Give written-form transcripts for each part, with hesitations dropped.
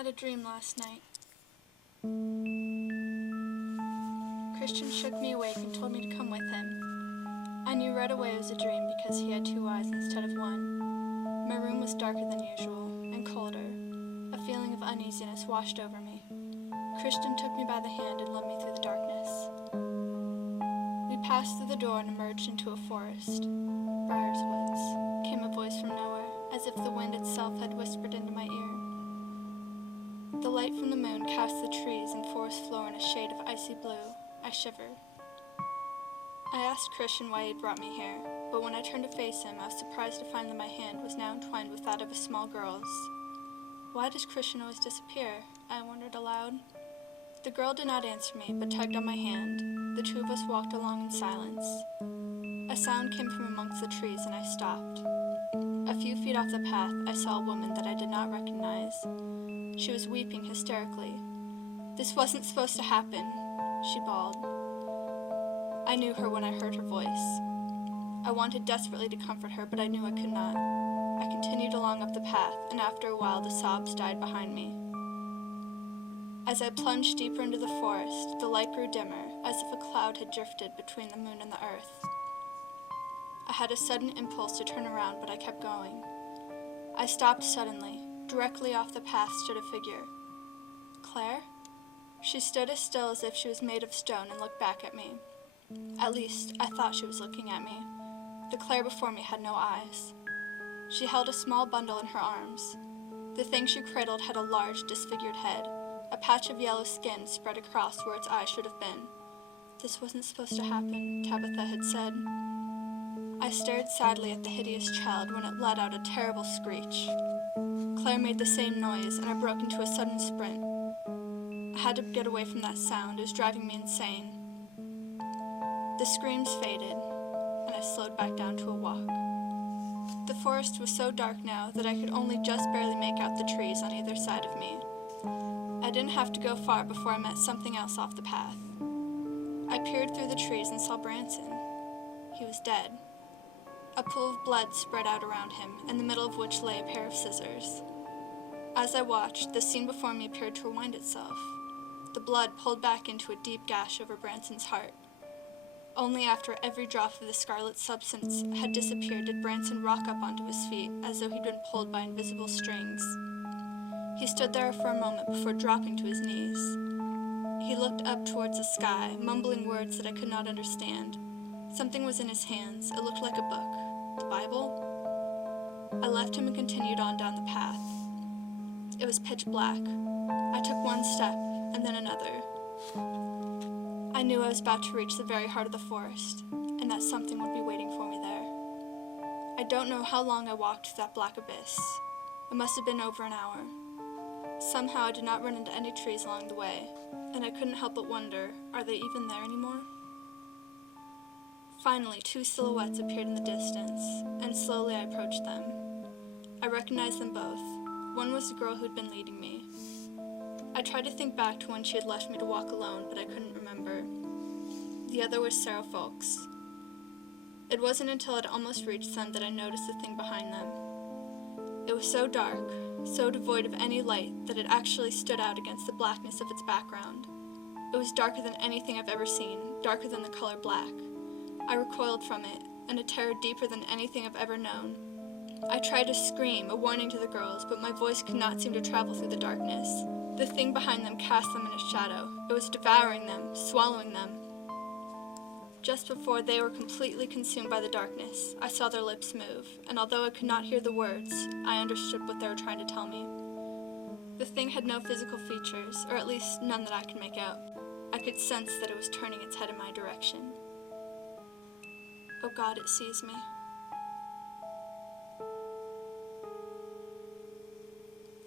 Had a dream last night. Christian shook me awake and told me to come with him. I knew right away it was a dream because he had 2 eyes instead of 1. My room was darker than usual and colder. A feeling of uneasiness washed over me. Christian took me by the hand and led me through the darkness. We passed through the door and emerged into a forest. Brier's woods, came a voice from nowhere, as if the wind itself had whispered into my ear. The light from the moon cast the trees and forest floor in a shade of icy blue. I shivered. I asked Christian why he'd brought me here, but when I turned to face him, I was surprised to find that my hand was now entwined with that of a small girl's. Why does Christian always disappear? I wondered aloud. The girl did not answer me, but tugged on my hand. The 2 of us walked along in silence. A sound came from amongst the trees, and I stopped. A few feet off the path, I saw a woman that I did not recognize. She was weeping hysterically. "This wasn't supposed to happen," she bawled. I knew her when I heard her voice. I wanted desperately to comfort her, but I knew I could not. I continued along up the path, and after a while the sobs died behind me. As I plunged deeper into the forest, the light grew dimmer, as if a cloud had drifted between the moon and the earth. I had a sudden impulse to turn around, but I kept going. I stopped suddenly. Directly off the path stood a figure. Claire? She stood as still as if she was made of stone and looked back at me. At least, I thought she was looking at me. The Claire before me had no eyes. She held a small bundle in her arms. The thing she cradled had a large, disfigured head. A patch of yellow skin spread across where its eyes should have been. "This wasn't supposed to happen," Tabitha had said. I stared sadly at the hideous child when it let out a terrible screech. Claire made the same noise, and I broke into a sudden sprint. I had to get away from that sound. It was driving me insane. The screams faded, and I slowed back down to a walk. The forest was so dark now that I could only just barely make out the trees on either side of me. I didn't have to go far before I met something else off the path. I peered through the trees and saw Branson. He was dead. A pool of blood spread out around him, in the middle of which lay a pair of scissors. As I watched, the scene before me appeared to rewind itself. The blood pulled back into a deep gash over Branson's heart. Only after every drop of the scarlet substance had disappeared did Branson rock up onto his feet, as though he'd been pulled by invisible strings. He stood there for a moment before dropping to his knees. He looked up towards the sky, mumbling words that I could not understand. Something was in his hands. It looked like a book. The Bible? I left him and continued on down the path. It was pitch black. I took one step, and then another. I knew I was about to reach the very heart of the forest, and that something would be waiting for me there. I don't know how long I walked through that black abyss. It must have been over an hour. Somehow I did not run into any trees along the way, and I couldn't help but wonder, are they even there anymore? Finally, 2 silhouettes appeared in the distance, and slowly I approached them. I recognized them both. One was the girl who'd been leading me. I tried to think back to when she had left me to walk alone, but I couldn't remember. The other was Sarah Folks. It wasn't until I'd almost reached them that I noticed the thing behind them. It was so dark, so devoid of any light, that it actually stood out against the blackness of its background. It was darker than anything I've ever seen, darker than the color black. I recoiled from it, in a terror deeper than anything I've ever known. I tried to scream, a warning to the girls, but my voice could not seem to travel through the darkness. The thing behind them cast them in a shadow. It was devouring them, swallowing them. Just before they were completely consumed by the darkness, I saw their lips move, and although I could not hear the words, I understood what they were trying to tell me. The thing had no physical features, or at least none that I could make out. I could sense that it was turning its head in my direction. Oh God, it sees me.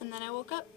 And then I woke up.